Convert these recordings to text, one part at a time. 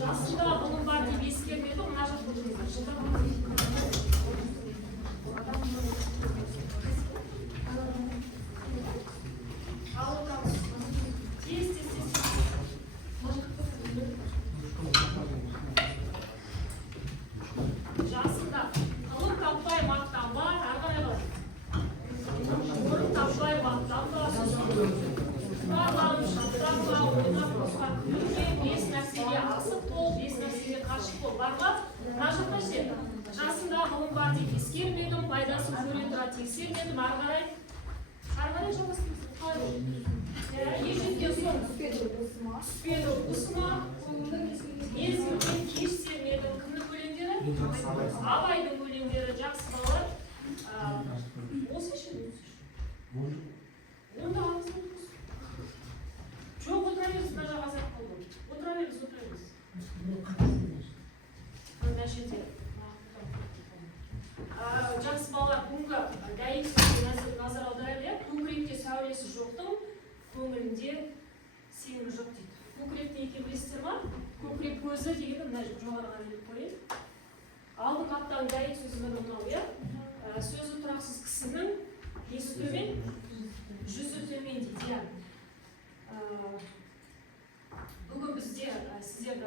Жасында бұның бар деп ескермеді, мына жақта жүріңіздер. Жасында қылып таппай мақтанба, ары қарай қалай. Орын таппай мақтанба, бес нәрсеге асық бол, бес нәрсеге қашық бол. Барға мына жақта ше, жасында ғылым бар деп ескермедім, пайдасын көре тұра тексермедім, ары қарай жалғастырыңыз. Ежелде соң түспеді ұсыма, мезгілмен кеш сермедім. Кімнің өлеңдері? Абайдың өлеңдері. Жақсы балалар. Осы ше? Онда ağzını tutsun. Çok oturabiliriz, ben ağzı yapalım. Oturabiliriz. Ben şimdi. Жақсы балалар, бүгінгі дәйексізге назар аударайық. Көкіректе сәулесі жоқтың, көңілінде сенімі жоқ дейді. Көкірек не екенін білесіздер ма? Көкірек көзі дегенді мына жоғарыға беріп қойын. Алдын қаптаған дәйек сөзі мынау, иә? Сөзі тұрақсыз кісінің есі төмен, жүзі төмен дейді, иә. Бүгін бізде сіздерді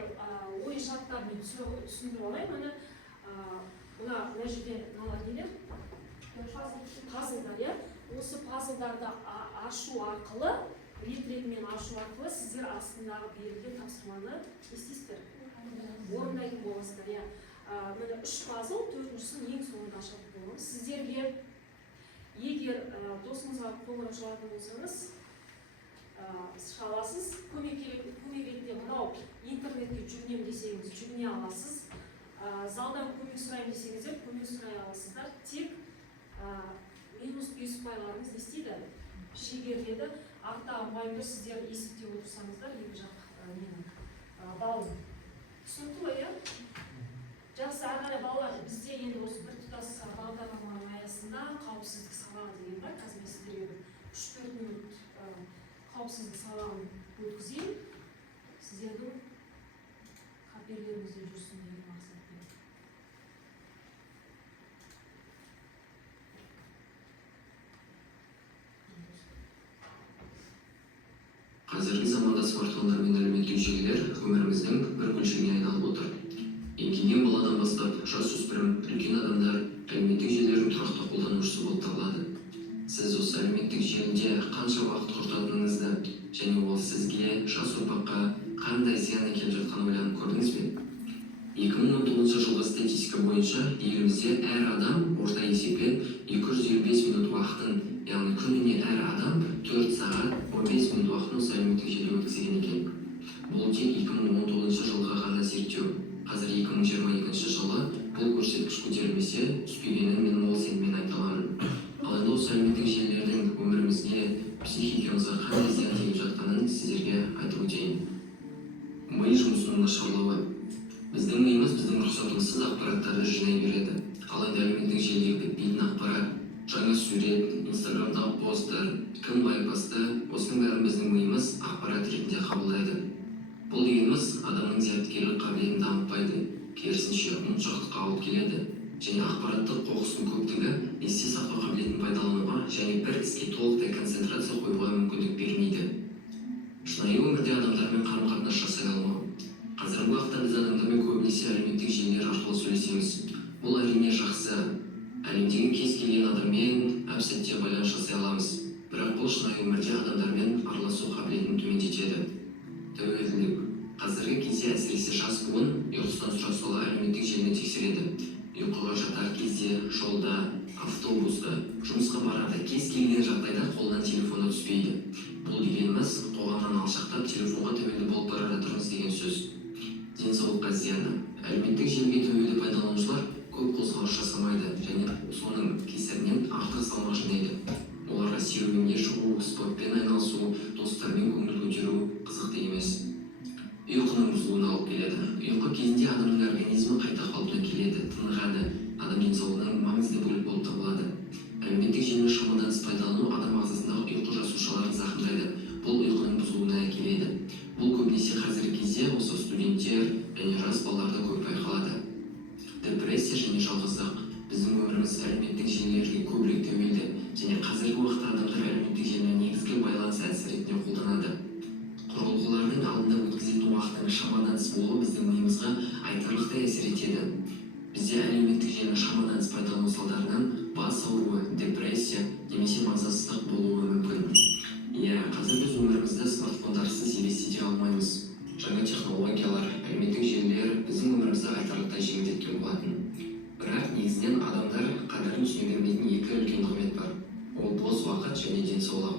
ой шарттарымен түсіндіріп алайын. Мына жерде мыналар нелер? Пазлдар, иә? Осы пазлдарды ашу арқылы, рет-ретімен ашу арқылы сіздер астындағы берілген тапсырманы естейсіздер. Орындайтын боласыздар, иә. Міне 3 пазл, 4-шісін ең соңында ашатын боламыз. Сіздерге егер досыңызға қоңырау шалатын болсаңыз, шаласыз, көмек ретінде мынау интернетке жүгінем десеңіз, жүгіне аласыз. Залдан көмек сұрайын десеңіздер, көмек сұрай аласыздар. Тек минус ұйыспайларыңыз не істейді? Шегеріледі. Ақтағы майымды сіздер есептеп отырсаңыздар, екі жақ балын. Түсінікті ғой, иә? Жақсы, ары қарай балалар, бізде енді осы біртұтас бағдарламаның аясында қауіпсіздік сабағы деген бар. Қазір мен сіздерге 3-4 минут қауіпсіздік сабағын өткізейін. Сіздердің қаперлеріңізде жүрсін деген мақсатпен. Қазіргі заманда смартфондар мен әлеуметтік желілер өміріміздің бір бөлшегіне айналып отыр. Еңкейген баладан бастап жасөспірім, үлкен адамдар әлеуметтік желілердің тұрақты қолданушысы болып табылады. Сіз осы әлеуметтік желіде қанша уақыт құртатыныңызды және ол сізге, жас ұрпаққа қандай зиян әкеліп жатқанын ойланып көрдіңіз бе? 2019 жылғы статистика бойынша елімізде әр адам орта есеппен 255 минут уақытын, яғни күніне әр адам 4 сағат 15 минут уақытын осы әлеуметтік желіде өткізген екен. Бұл тек 2019 жылға ғана зерттеу. Қазір 2022 жылы бұл көрсеткіш көтерілмесе, түспегенін мен мол сеніммен айта аламын. Ал енді осы әлеуметтік желілердің өмірімізге, психикамызға қандай зиян тигізіп жатқанын сіздерге айтып өтейін. Ми жұмысының нашарлауы. Біздің миымыз біздің рұқсатымызсыз ақпараттарды жинай береді. Ал енді әлеуметтік желідегі бітпейтін ақпарат, жаңа сурет, инстаграмдағы посттар, кім лайк-посты, осының бәрін біздің миымыз ақпарат ретінде қабылдайды. Бұл дегеніміз адамның зияткерлік қабілетін дамытпайды, керісінше ұмытшақтыққа алып келеді. Және ақпараттық қоқыстың көптігі есте сақтау қабілетін пайдалануға және бір іске толықтай концентрация қоюға мүмкіндік бермейді. Шынайы өмірде адамдармен қарым-қатынас жасай алмау. Қазіргі уақытта біз адамдармен көбінесе әлеуметтік желілер арқылы сөйлесеміз. Бұл әрине жақсы. Әлемдегі кез келген адаммен әп-сәтте байланыс жасай аламыз. Бірақ бұл шынайы өмірде адамдармен араласу қабілетін төмендетеді. Тәуелділік. Қазіргі кезде әсіресе жас буын ұйқысынан сұрақ сала әлеуметтік желіні тексереді. Ұйқыға жатар кезде, жолда, автобуста, жұмысқа барарда кез келген жағдайда қолдан телефоны түспейді. Бұл дегеніміз қоғамнан алшақтап телефонға тәуелді болып бара жатырмыз деген сөз. Денсаулыққа зияны. Әлеуметтік желіге тәуелді пайдаланушылар көп қозғалыс жасамайды және соның кесірінен артық салмақ жинайды. Оларға серуенге шығу, спортпен айналысу, достармен көңіл көтеру қызықты емес. Ұйқының бұзылуына алып келеді. Ұйқы кезінде адамның организмі қайта қалпына келеді, тынығады. Адам денсаулығының маңызды бөлігі болып табылады. Әлеуметтік желіні шамадан тыс пайдалану адам ағзасындағы ұйқы жасушаларын зақымдайды. Бұл ұйқының бұзылуына байланыс пайдалану салдарынан бас ауруы, депрессия немесе мазасыздық болуы мүмкін. Қазір біз өмірімізді смартфондарсыз елестете алмаймыз. Жаңа технологиялар, әлеуметтік желілер біздің өмірімізді айтарлықтай жеңілдеткен болатын. Бірақ негізінен адамдар қадірін түсіне бермейтін екі үлкен құрмет бар. Ол бос уақыт және денсаулық.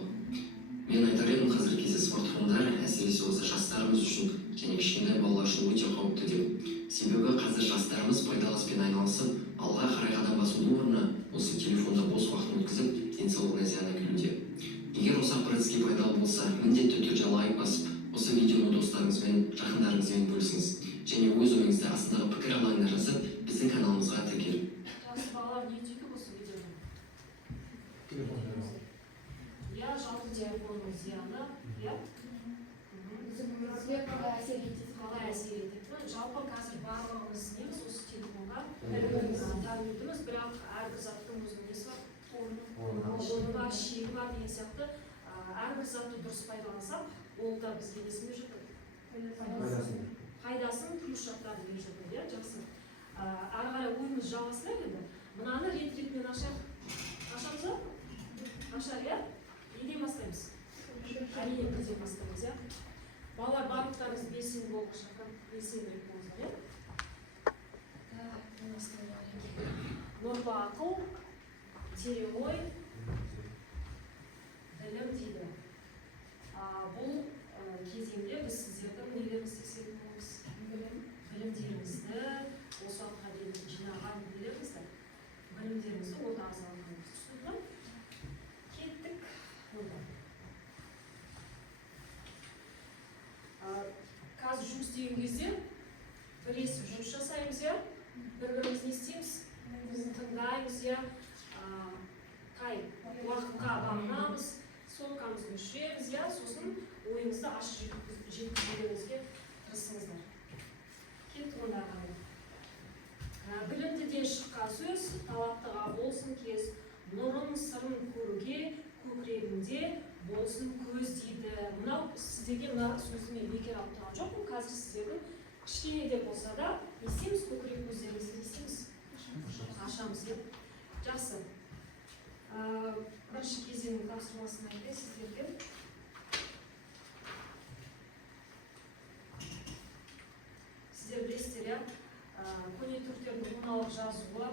Мен айтар едім, қазіргі кезде смартфондар әсіресе осы жастарымыз үшін және кішкентай балалар үшін өте қауіпті деп. Себебі қазір жастарымыз пайдалы іспен айналысып, алға қарай қадам басудың орнына осы телефонда бос уақытын өткізіп, денсаулығына зиян әкелуде. Егер осы ақпарат сізге пайдалы болса, міндетті түрде лайк басып, осы видеоны достарыңызбен, жақындарыңызбен бөлісіңіз. Және өз ойыңызды астындағы пікір алаңына жазып, біздің каналымызға тіркеліңіз. Жас балалар не дейді осы видеоны? Я жалпы телефонның зияны, иә? Қалай әсер етеді? Қалай әсер етеді? Жалпы қазір барлығымыз неміз осы телефонға тәуелдіміз, бірақ әрбір заттың өзінің несі бар? Орны бар, шегі бар деген сияқты әрбір затты дұрыс пайдалансақ, ол да бізге несіне жатады? Пайдасын плюс жақтары беріп жатыр, иә, жақсы. Ары қарай ойымыз жалғастырайық енді. Мынаны рет-ретімен ашамыз ба? Ашар, иә? Неден бастаймыз? Әрине бізден бастаймыз, иә? Балалар барлықтарыңыз белсенді болуға шақырам, белсендірек болыңыздар, иә? Нұрбы ақыл, терең ой, білім дейді. Бұл кезеңде біз сіздердің нелеріңізді тексеретін боламыз? Білімдеріңізді, осы уақытқа дейін жинаған білімдеріңізді ортаға салғаныңыз. Түсінді ме? Кеттік онда. Қазір жұмыс істеген кезде бірлесіп жұмыс жасаймыз, иә? Бір-біріміз не істейміз? Тыңдаймыз, иә? Қай уақытқа бағынамыз, соткамызды үшеміз, иә? Сосын ойымызды ашық жеткізуімізге тырысыңыздар. Кеттік онда қарай. Білімдіден шыққан сөз, талаптыға болсын кез, нұрын сырын көруге, көкірегінде болсын көз дейді. Мынау сіздерге мына сөзді мен бекер алып тұрған жоқпын. Қазір сіздердің кішкене де болса да не істейміз? Көкірек көздеріңізді не істейміз? Ашамыз, иә? Жақсы. Бірінші кезеңнің тапсырмасын айтайын сіздерге. Сіздер білесіздер, иә? Көне түріктердің руналық жазуы,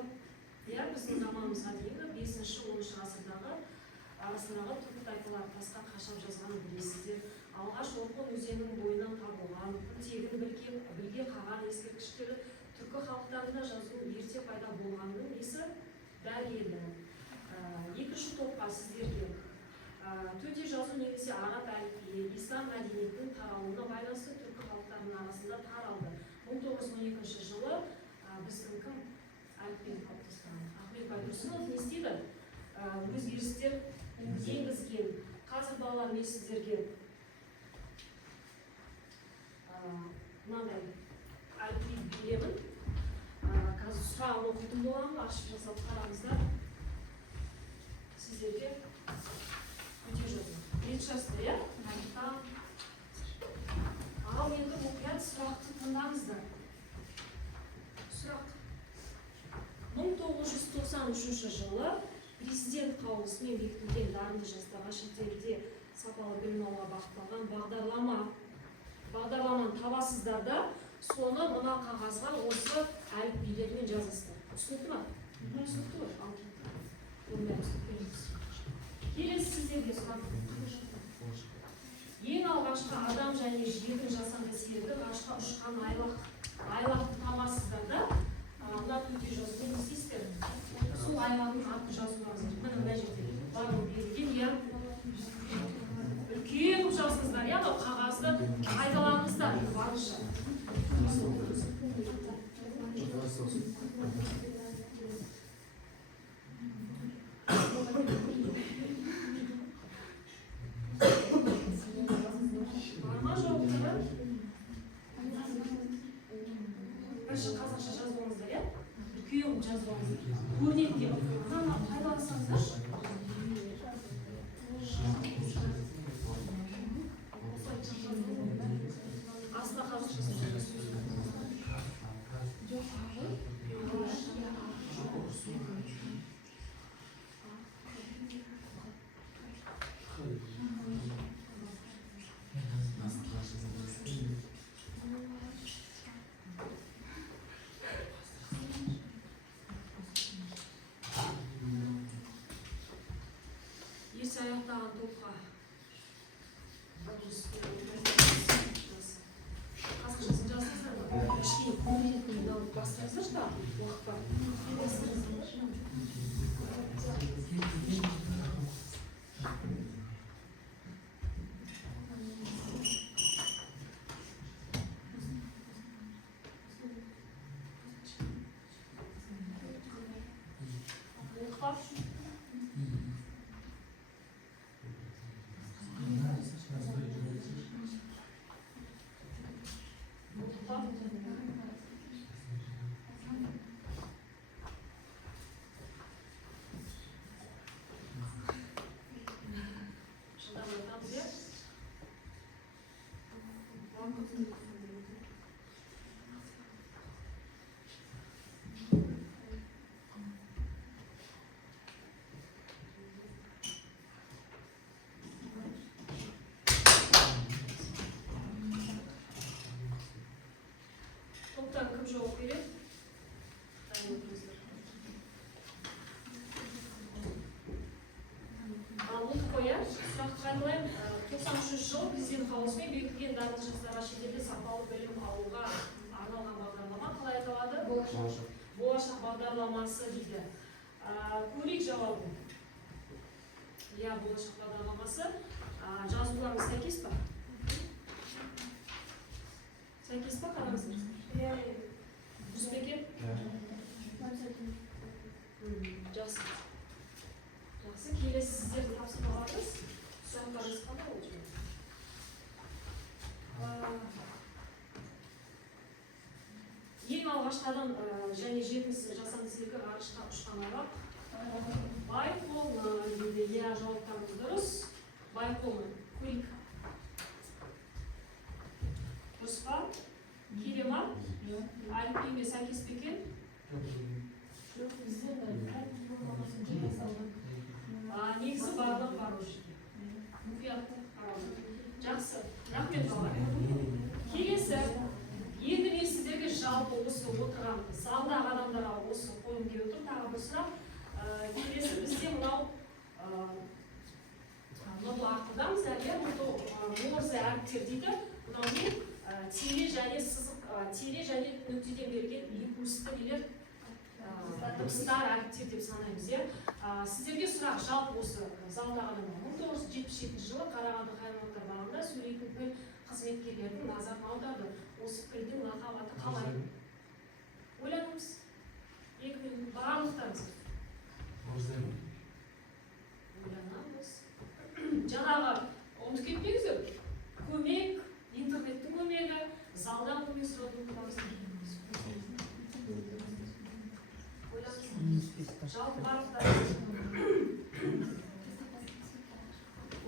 иә, біздің заманымызға дейінгі 5-10 ғасырдағы арасындағы түркі тайпалары тасқа қашап жазғанын білесіздер. Алғаш Орхон өзенінің бойынан табылған, тегін білге қаған ескерткіштері түркі халықтарында жазудың ерте пайда болғанының несі дәлелі. Екінші топқа сіздерге төте жазу негізі араб әліпбиі, ислам мәдениетінің таралуына байланысты түркі халықтарының арасында таралды. 1912 жылы біздің кім әліпбиін қалыптастырған? Ахмет Байтұрсынов не істейді? Өзгерістер енгізген. Қазір балалар мен сіздерге мынандай әліпби беремін. Қазір сұрағын оқитын боламын, ашып жасап қараңыздар. Сіздерге өте жазу. 7 жаста, иә? Ал енді мұқият сұрақты тыңдаңыздар. Сұрақ. 1993 жылы президент қаулысымен бекітілген дарынды жастарға шетелде сапалы білім алуға бағытталған бағдарламаны табасыздар да, соны мына қағазға осы әліпбилермен жазасыздар. Түсінікті ме? Түсінікті ғой? Ал келесі сіздерге сұрақ. Ең алғашқы адам және жердің жасанды серігі ғарышқа ұшқан айлақты табасыздар да, мына төте жазуын істейсіздер. Сол айлақтың атын жазуларыңыздар. Міне мына жерде барлығы берілген, иә? Үлкен қылып жазыңыздар, иә? Қағазды пайдаланыңыздар барынша. Бірінші қазақша жазбаңыздар, иә? Үлкен жазбаңыздар. Көрнек деп. Қана пайдалансаңыздар. Астына қазақша жазбаңыздар. Қазір жазып жазсыздар ма? Кішкене көңілден алып бастаңыздар да, уақыт бар. Топтан кім жауап береді? Ұлт қоя, сұрақты қайталайын. 93 жыл президент қаулысымен бекітілген дарынды жастарға шетелде сапалы білім алуға арналған бағдарлама қалай аталады? Болашақ бағдарламасы дейді. Көрейік жауабын. Иә, болашақ бағдарламасы. Жазуларымыз сәйкес па? Сәйкес па, қараңыздар? Дұрыс па екен? Жақсы. Жақсы, келесі сіздерді тапсырмаларыңыз. Сұрақтарыңыз қандай болып жүрмін? Ең алғашқадан және жетінші жасанды сілкі ғарышқа ұшқан арақ. Байқол дейді, иә, жауаптарыңыз дұрыс. Байқол көрейік. Дұрыс па? Келе ма? Әліпбиге сәйкес пе екен? Негізі барлық бар ол жерде. Мұқият қарау. Жақсы, рахмет бала. Келесі, енді мен сіздерге жалпы осы отырған залдағы адамдарға осы қойым деп отыр, тағы бір сұрақ. Келесі бізде мынау ақылдамыз әлі, морзе әріптер дейді. Мынау не? Тере және сызық, тере және нүктеден берген импульсті билер дыбыстар әріптер деп санаймыз. Сіздерге сұрақ жалпы осы залдағы адамдар 1977 жылы Қарағанды хайуанаттар бағында сөйлейтін тіл қызметкерлердің назарын аударды. Осы тілдің лақап аты қалай? Ойланыңыз. 2 минут барлықтарыңыз. Ойланамыз. Жаңағы ұмытып кетпеңіздер. Көмек, интернеттің көмегі, залдан көмек сұраудың көмегіміз. Жалпы барлықтарыңыз.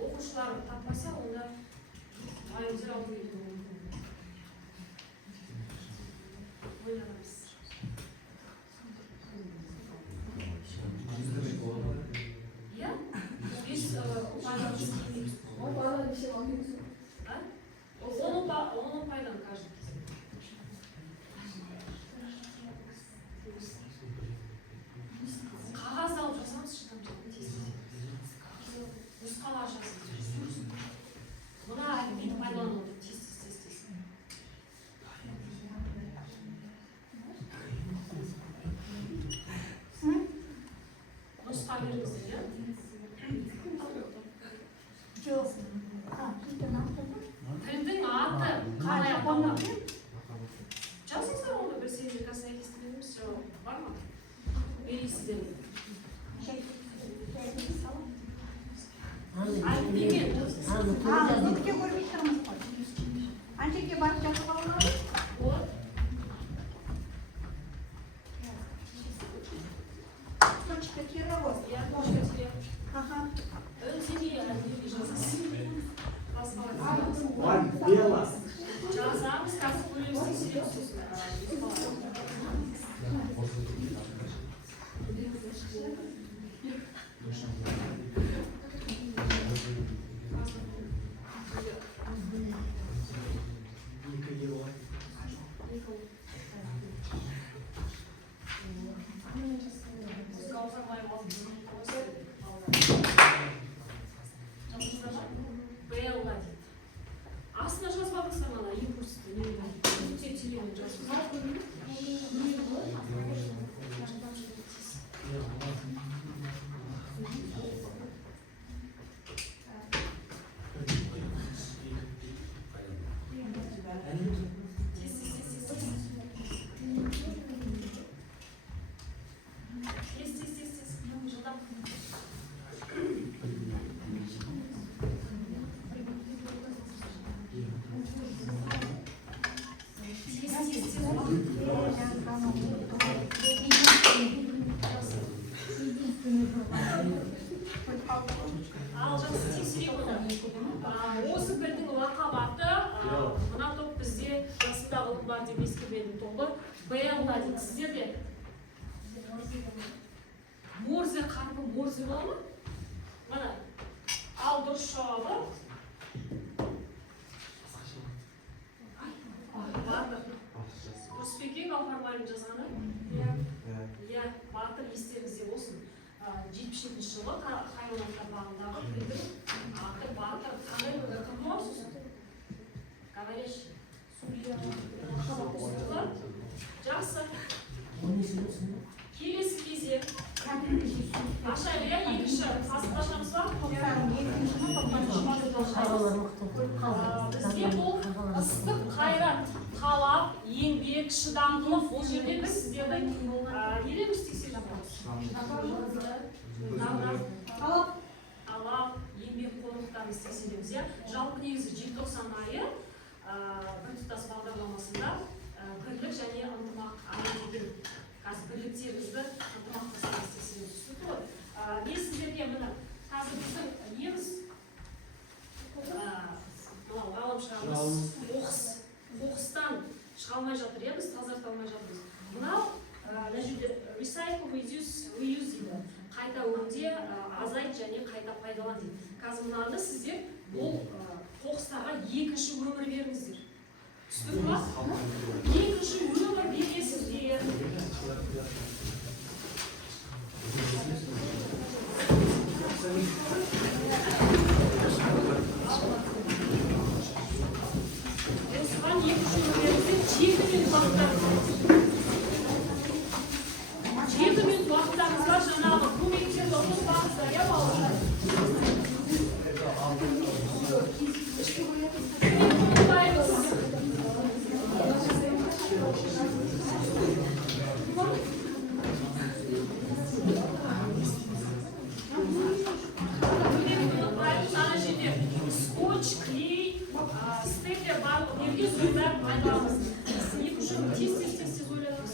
Оқушылар таппаса, онда айымызыр алып кетуі мүмкін. Ойланамыз. Иә? Біз ұпайдан жүзгенеміз. Он ұпайдан каждый. Қағаз алып жасамыз шыдамды. Нұсқалар жазып. Мына әліпбиді пайдаланып отыр. Тез. Нұсқа беріңіздер, иә? Тілдің аты қалай аталады? Жазыңыздар оны бір сервисқа сәйкес тіліміз жауап бар ма? Берейсіздер. Әліпбимен. Нүкте көрмей тұрмыз ғой. Анжекке барып жазып алыңыз. Вот. Точка тире. Я точка тире. Ага. Öncelikle әліпбиге жазасыз. Дело. Жазамыз, қазір бөліміз тексереміз. Белла дейді. Мына топ бізде жасында ғылым бар деп ескермедің тобы БЛА дейді. Сіздерде Морзе қарпы Морзе бола ма? Мына ал дұрыс жауабы Батыр. Дұрыс пе екен Гаухарбайдың жазғаны? Иә, Батыр естеріңізде болсын. 77 жылы хайуанаттар бағындағы білдім аты Батыр. Қандай кім болсыз? Говорящий. Жақсы. Келесі кезек. Ашайық, иә, екінші. Қасында ашамыз ба? Бізде бұл ыстық қайрат, талап, еңбек, шыдамдылық. Бұл жерде біз сіздерді елеміз тексеріп талап, еңбек қорлықтарын тексереміз. Жалпы негізі желтоқсан айы біртұтас бағдарламасында бірлік және ынтымақ айы деген қазір бірліктерімізді ынтымақтастығымызды тексереміз. Мен сіздерге міне қазір біздің неміз ғалымшыларымыз қоқыстан шыға алмай жатыр, біз тазарта алмай жатырмыз. Мынау recycle, reuse дейді. Қайта өңде, азайт және қайта пайдалан дейді. Қазір мынаны сіздер бұл қоқыстарға екінші өмір беріңіздер. Түстік па? Екінші өмір бересіздер. Осыған екінші өмір беріңіздер. 7 минут уақыттарыңызға жаңағы көмектерді ұмытпаңыздар, иә балалар? Скотч, клей, степлер барлық жерге сөздерін пайдаланыңыз. Екінші тез ойланыңыз.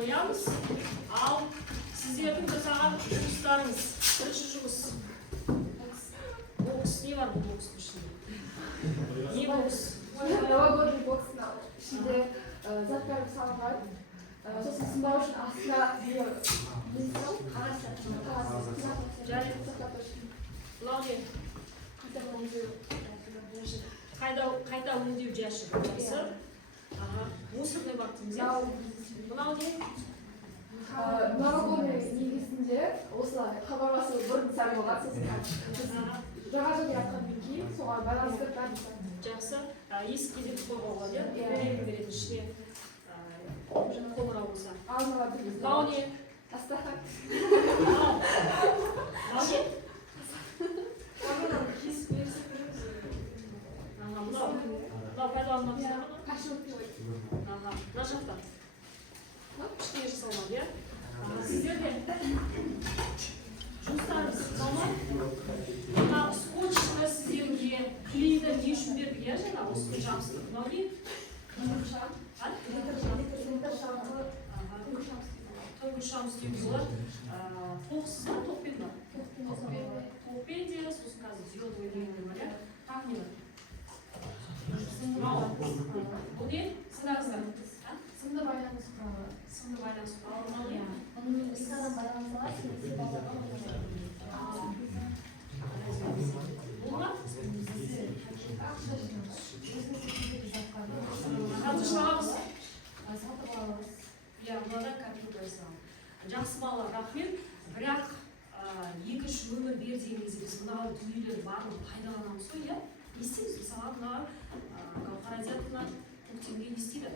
Koyamız. Al, sizlerin жасаған жұмыстарыңыз. Бірінші жұмыс. Бокс не var bu boksun içinde? Ne boks? Новогодний бокс ішінде заттарды салған. Сосын сынбау үшін астына қайта өңдеу жәшігі. Мусорный бактыңыз, иә? Мынау не? Новогодний негізінде осылай хабарласып бұрын сәл болған, сосын жаңа жылға жатқаннан кейін соған байланыстырып жақсы. Есік кезекті қойға болады, иә? Беретін ішіне қоңырау болса. Мынау не? Дастархан. Мынау не? Мынау пайдаланмапсыздар ма? Мына жақта. Кішкене жасалмады, иә? Сіздерде жұмыстарыңыз салмай? Мына скотчты сіздерге клейді не үшін бердік, иә жаңа? Осы жабыстық. Мынау не? Түнгі шам істеуіміз болады. Тоқсыз ба, тоқпен ба? Тоқпен де, сосын қазір зиодовый дегенде бар, иә? Как не бар? Бұл не? Сыңдарыңыздар. Сынды байланыс құралы. Сынды байланыс құралы. Мынау не? Екі адам байланысалар, сенесі балаға Бұл ма? Қазір шығамыз. Иә, бұлада компьютер жасалған. Жақсы балалар, рахмет. Бірақ екінші өмір бер деген кезде біз мынау дүниелер барлығын пайдаланамыз ғой, иә? Естиміз, мысалы, мына Гаухар айтады, көктемге не істейді?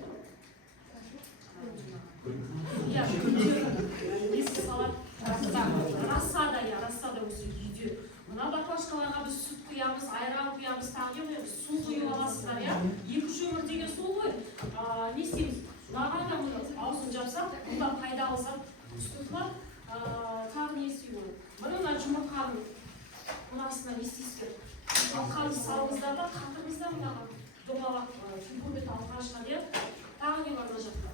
Иә, еске салады. Рассада, иә, рассада осы үйде. Мына баклажкаларға біз сүт құямыз, айран құямыз, тағы не құямыз, су құйып аласыздар, иә? Екі өмір деген сол ғой. Не істейміз? Мынаған да мұны ауызын жапсақ, бұнда пайдалы зат тұтылады. Тағы не істеу керек? Мына жұмыртқаның мынасына не істейсіздер? Алқаны салыңыздар да, қатырыңыздар мынаған домалақ фигурбет алқа шығады, иә? Тағы не бар мына жақта?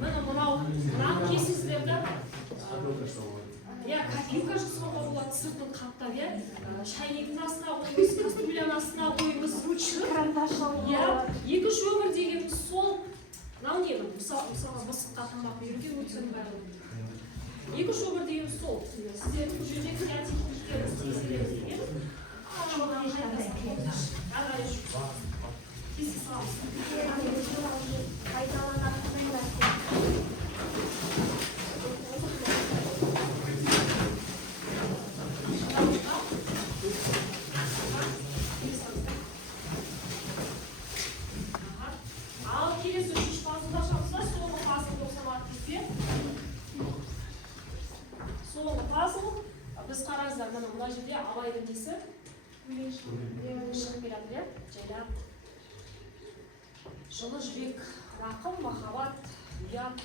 Мынау кесіңіздер да. Иә, котлетка жасауға болады, сыртын қаптап, иә? Шайнектің астына қойыңыз, кастрюляның астына қойыңыз, Карандаш иә, екі өмір дегеніміз сол. Мынау не? Мысалға мысыққа тамақ беруге өтсін бәрі. Екі өмір дегеніміз сол. Сіздердің бұл жерде креативтіліктеріңіз тезелер деген. Кесіп саламыз. Ал келесі үшінші пазылда шапсыздар, соңғы пазыл 90 кезде. Соңғы пазыл, біз қараңыздар, мына жерде Абайдың несі шығып келеді, жайлап. Жылы жүрек, рақым, махаббат, ұят,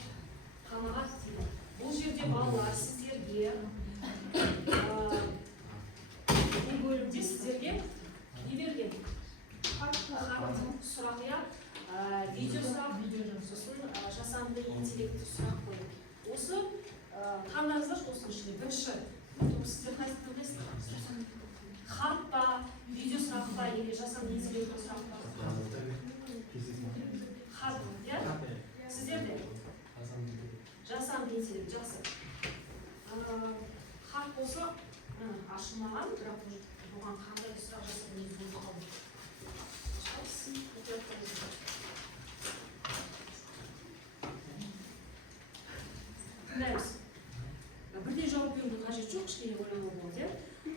қанағат дейді. Бұл жерде балалар сіздерге бұл бөлімде сіздерге не берген? Хат, сұрақ, иә? Видео сұрақ, сосын жасанды интеллектті сұрақ қойып. Осы таңдаңыздар осының ішінде. Бірінші, сіздер қайсыны білесіздер? Хат па, видео сұрақ па, или жасанды интеллектті сұрақ па? Хат, иә? Сіздерде? Жасанды интеллект, жақсы. Хат болса, ашылмаған, бірақ бұған қандай сұрақ жасадыңыз болып қалды. Тыңдаймыз. Бірден жауап берудің қажет жоқ, кішкене ойлануға болады, иә?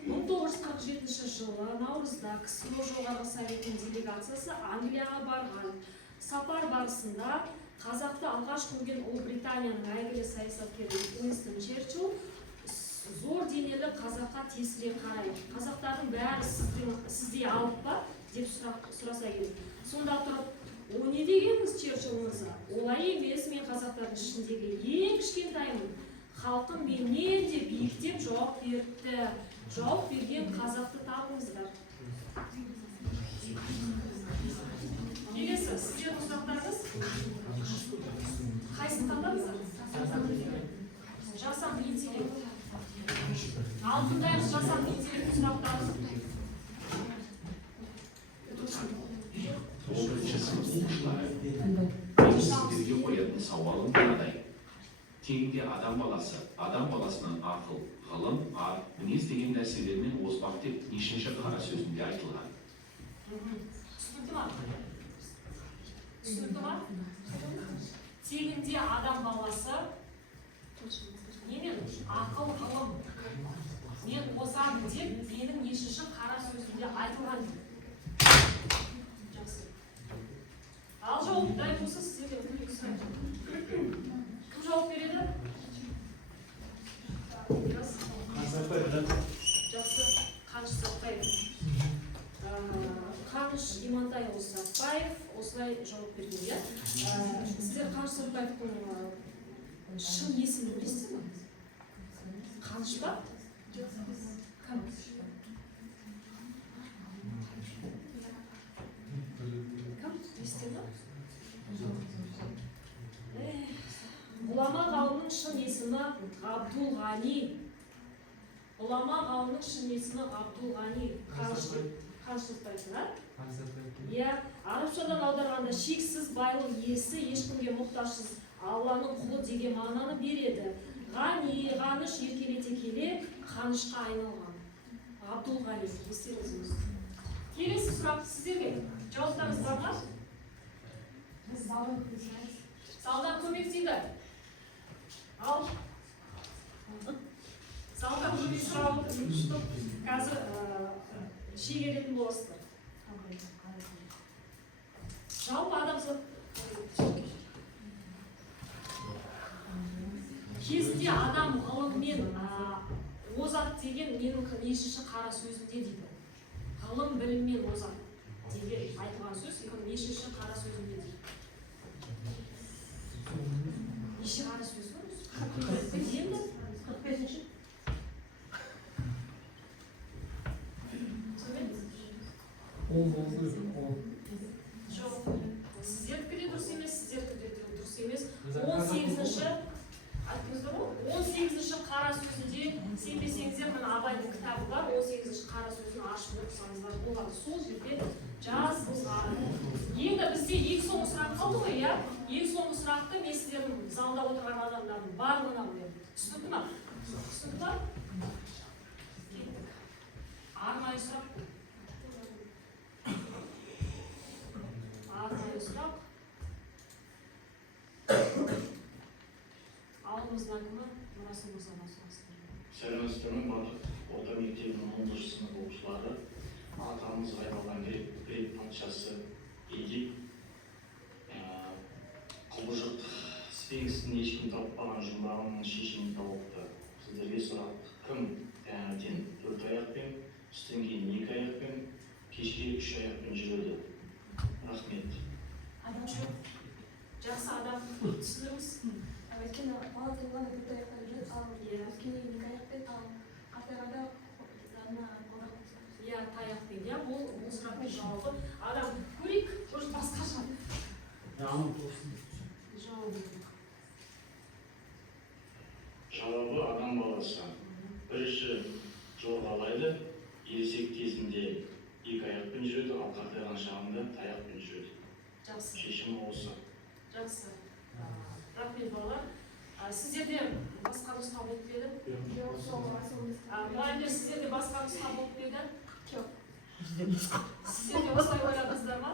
1947 жылы наурызда КСРО жоғарғы советінің делегациясы Англияға барған. Сапар барысында қазақты алғаш көрген Ұлыбританияның әйгілі саясаткері Уинстон Черчилль зор денелі қазаққа тесіле қарайды. Қазақтардың бәрі сіздей алып ба? Деп сұраса керек. Сонда тұрып, о не дегеніңіз Черчилль мырза? Олай емес, мен қазақтардың ішіндегі ең кішкентаймын. Халқым менен де биіктеп жауап берді. Жауап берген қазақты табыңыздар. Келесі, сіздердің сұрақтарыңыз? Қайсысын таңдадыңыздар? Жасанды интеллект. Алтындаймыз жасанды интеллект сұрақтарыңыз. Сіздерге қоятын сауалым мынадай. Тегінде адам баласының ақыл, ғылым, ар, мінез деген нәрселермен озбақ деп нешінші қара сөзінде айтылған. Түсінікті ма? Түсінікті ма? Тегінде адам баласы немен ақыл, ғылым мен озамын деп менің нешінші қара сөзінде айтылған. Жақсы. Ал жауап дайын болса сіздерге көмек сұраймын. Кім жауап береді? Жақсы. Қаныш Сәтбаев. Қаныш Имантайұлы Сәтбаев осылай жауап берген, иә? Сіздер Қаныш Сәтбаевтың шын есімін білесіздер ме? Қаныш па? Кім? Ғұлама ғалымның шын есімі Ғабдулғани. Ғұлама ғалымның шын есімі Ғабдулғани. Қаныш Сәтбаев, а? Иә, арабшадан аударғанда шексіз байлық иесі, ешкімге мұқтажсыз Алланың құлы деген мағынаны береді. Ғани, ғаныш еркелете келе, қанышқа айналған. Ғабдулғани, естеріңіз. Келесі сұрақ сіздерге. Жауаптарыңыз бар ма? Залдан көмектейді. Ал. Залдан көмек сұрап отырып, қазір шегелетін боласыздар. Жалпы адамзат нешінші қара сөзінде дейді. Ғылым біліммен озат деген айтылған сөз, нешінші қара сөзінде дейді. Неше қара сөз бар? Енді 45-ші. жоқ, сіздердікі де дұрыс емес, сіздердікі де дұрыс емес. 18-ші айттыңыздар ғой, 18-ші қара сөзінде сенбесеңіздер, мына Абайдың кітабы бар, 18-ші қара сөзін ашып оқысаңыздар болады. Сол жерде жазылған. Енді бізде ең соңғы сұрақ қалды ғой, иә? Ең соңғы сұрақты мен сіздердің залда отырған адамдардың барлығына қоямын. Түсінікті ма? Түсінікті ма? Кеттік. Арнайы сұрақ. Арнайы сұрақ. Алдымыздан кімі? Нұрасыл Мырзаға сұрастырды. Сәлеметсіздер ме, барлық орта мектебінің 10-шы сынып оқушылары. Атамызға айналған грек патшасы Эдип құбыжық сфинкстің ешкім таппаған жұмбағының шешімін тауыпты. Сіздерге сұрақ: кім таңертең 4 аяқпен, түстен кейін 2 аяқпен, кешке 3 аяқпен жүреді? Рахмет. Адам жоқ. Жақсы адам түсіндіріңіз. Өйткені бала туылғанда 4 аяқтан жүреді, ал өскеннен кейін 2 аяқпен, ал қартайғанда Иә, таяқпен, иә, бұл сұрақтың жауабы. Адам көрейік, может басқаша. Жауабы: адам баласы бірінші жорғалайды, ересек кезінде 2 аяқпен жүреді, ал қартайған шағында таяқпен жүреді. Жақсы. Шешімі осы. Жақсы. Рахмет балалар. Сіздерде басқа нұсқа болып еді? Мұғалімдер, сіздерде басқа нұсқа болып еді? Жоқ. Сіздерде осылай ойладыңыздар ма?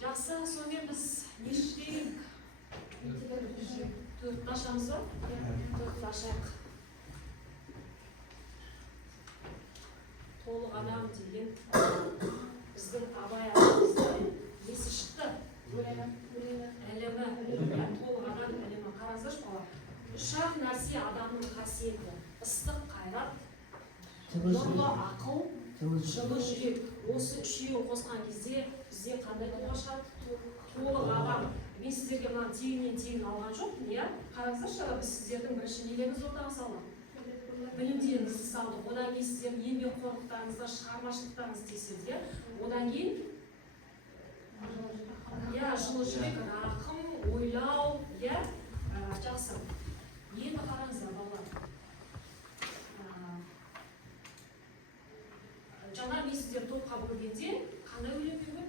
Жақсы, сонымен біз не істейік? 4-ті ашамыз ба? 4-ті ашайық. Толық адам деген біздің Абай ағамыздың несі шықты? Ілімі. Толық адам ілімі. Қараңыздаршы бала. 3-ақ нәрсе адамның қасиеті: ыстық қайрат, нұрлы ақыл, жылы жүрек. Осы үшеуін қосқан кезде бізде қандай болуға шығады? Толық адам. Мен сіздерге мына тегіннен алған жоқпын, иә? Қараңыздаршы, біз сіздердің бірінші нелеріңізді ортаға салдық. Білімдеріңізді салдық. Одан кейін сіздердің еңбекқорлықтарыңызды, шығармашылықтарыңызды тексердік, иә? Одан кейін жылы жүрек, рақым, ойлау, иә? Жақсы. Енді қараңыздар, балалар. Жаңа мен сіздер топқа бөлгенде қандай өлеңге бөлдім?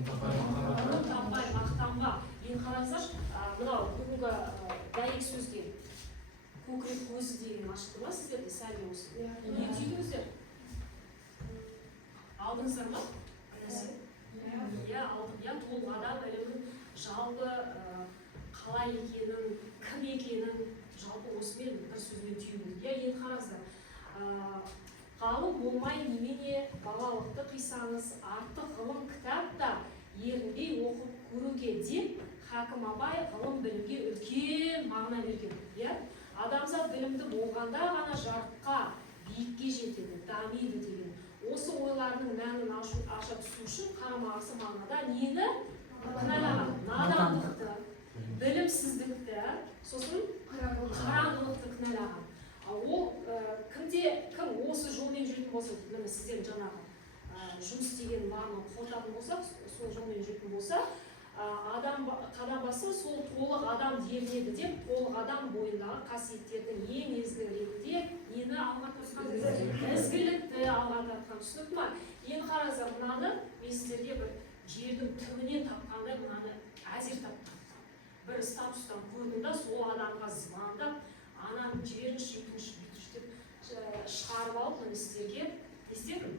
Таппай, мақтанба. Енді қараңыздаршы, мынау бүгінгі дәйек сөзге көкірек көзі деген ашты ма сіздерде сәлде осы? Не түйдіңіздер? Алдыңыздар ма? Иә, алдым. Иә, толық адам ілімін жалпы қалай екенін, кім екенін жалпы осымен бір сөзбен түйдіңіз. Иә, енді қараңыздар. Ғалым болмай немене балалықты қисаңыз, артық ғылым кітапта ерінбей оқып көруге деп Хакім Абай ғылым білімге үлкен мағына берген. Адамзат білімді болғанда ғана жарыққа, биікке жетеді, дамиды деген. Осы ойларының мәнін аша түсу үшін қарама-қарсы мағынада нені кінәлаған? Надандықты, білімсіздікті, сосын қараңғылықты кінәлаған. Ол кім осы жолмен жүретін болса, міне сіздердің жаңағы жұмыс істеген барлығын қорытатын болсақ, сол жолмен жүретін болса, адам басы сол толық адам делінеді деп, толық адам бойындағы қасиеттердің ең ізгі ретінде нені алға тартқан? Ізгілікті алға тартқан. Түсінікті ма? Енді қараңыздар, мынаны мен сіздерге бір жердің түбінен тапқандай мынаны әзер таптым. Бір статустан көрдім да, сол адамға звондап, анам жіберіңізші, өтініші, деп шығарып алып, мына сіздерге не істедім?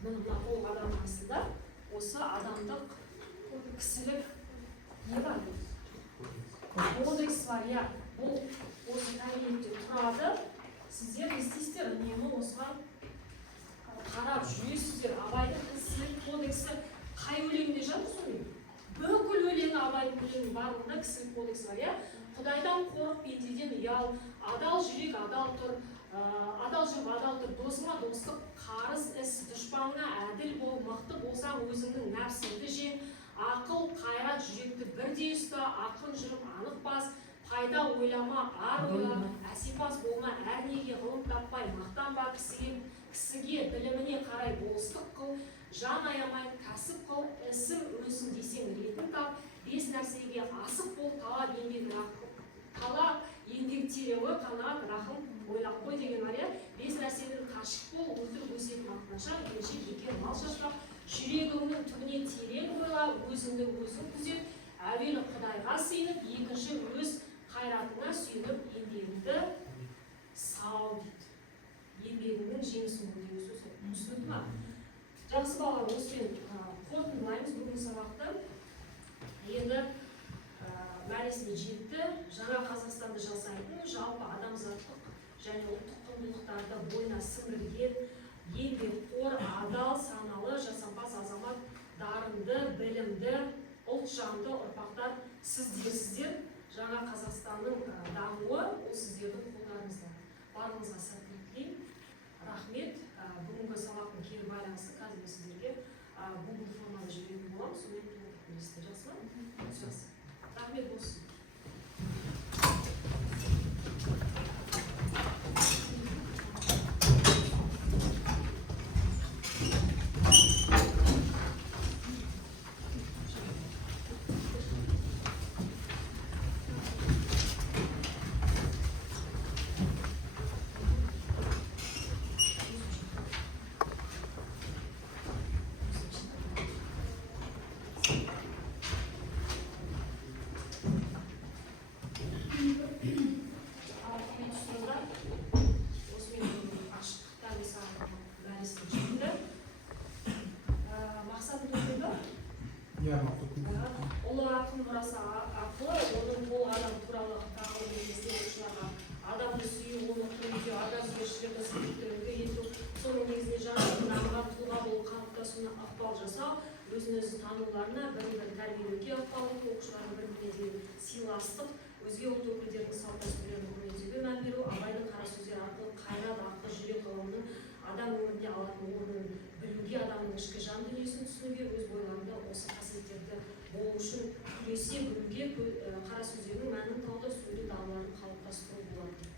Мына толық адамның астында осы адамдық кісілік не бар? Кодекс бар, иә. Бұл осы тәрбиеде тұрады. Сіздер не істейсіздер? Үнемі осыған қарап жүресіздер. Абайдың кісілік кодексі қай өлеңде жатыр сонымен? Бүкіл өлеңі Абайдың өлеңінің барлығында кісілік кодекс бар, иә? Құдайдан қорық, пендеден ұял, адал жүрек адал тұр, адал жүріп адал тұр, досыңа достық, қарыз іс, дұшпаныңа әділ бол, мықты болсаң өзіңнің нәпсіңді же, ақыл, қайрат, жүректі бірдей ұста, ақын жүріп анық бас, пайда ойлама, ар ойла, әсипас болма, әр неге ғылым таппай, мақтанба, кісіге біліміне қарай болыстық қыл, жан аямай кәсіп қыл, ісім өсім десең ретін тап, 5 нәрсеге асық бол, талап еңбек тереуі, қанағат, рахым, ойлап қой деген var ya. 5 нәрседен қашық бол, өтірік өсиет мақтаншақ, келешек бекер мал шашпақ, жүрегіңнің түбіне терең ойла, өзіңді өзің күзет, әуелі Құдайға сыйынып, екінші өз қайратына сүйініп, еңбегіңді сау дейді. Еңбегіңнің жемісін бол деген сөз. Түсінікті ма? Жақсы балалар, осымен қорытындылаймыз бүгінгі сабақты. Енді мәресіне жетті. Жаңа Қазақстанды жасайтын жалпы адамзаттық және ұлттық құндылықтарды бойына сіңірген еңбекқор, адал, саналы, жасампаз азамат, дарынды, білімді, ұлтжанды ұрпақтар сіздерсіздер. Жаңа Қазақстанның дамуы ол сіздердің қолдарыңызда. Барлығыңызға сәттілік тілеймін. Рахмет. Бүгінгі сабақтың кері байланысы қазір сіздерге Google формада жіберетін боламын. Сонымен толық білесіздер. Жақсы ма? Жақсы. Рахмет болсын. Ұлы ақын мұрасы арқылы оның бұл адам туралы тағылым естелікшіларға адамды сүю, оны құрметтеу, адамгершілігі, ісімдіктерді ету, соның негізінде жаңағы дамыған тұлға болып қалыптасуына ықпал жасау, өзін-өзі тануларына бірін-бірі тәрбиелеуге ықпал ету, оқушылардың бір-біріне сыйластық, өзге ұлт өкілдерінің салт-дәстүрлерін құрметтеуге мән беру, Абайдың қара сөздері арқылы қайрат, ақыл, жүрек ғылымының адам өмірінде алатын орнын білуге, адамның ішкі жан дүниесін түсінуге, өз бойларында осы қасиеттерді болу үшін күресе білуге қара сөздердің мәнін тауда сөйлеу дағдыларын қалыптастыру болады.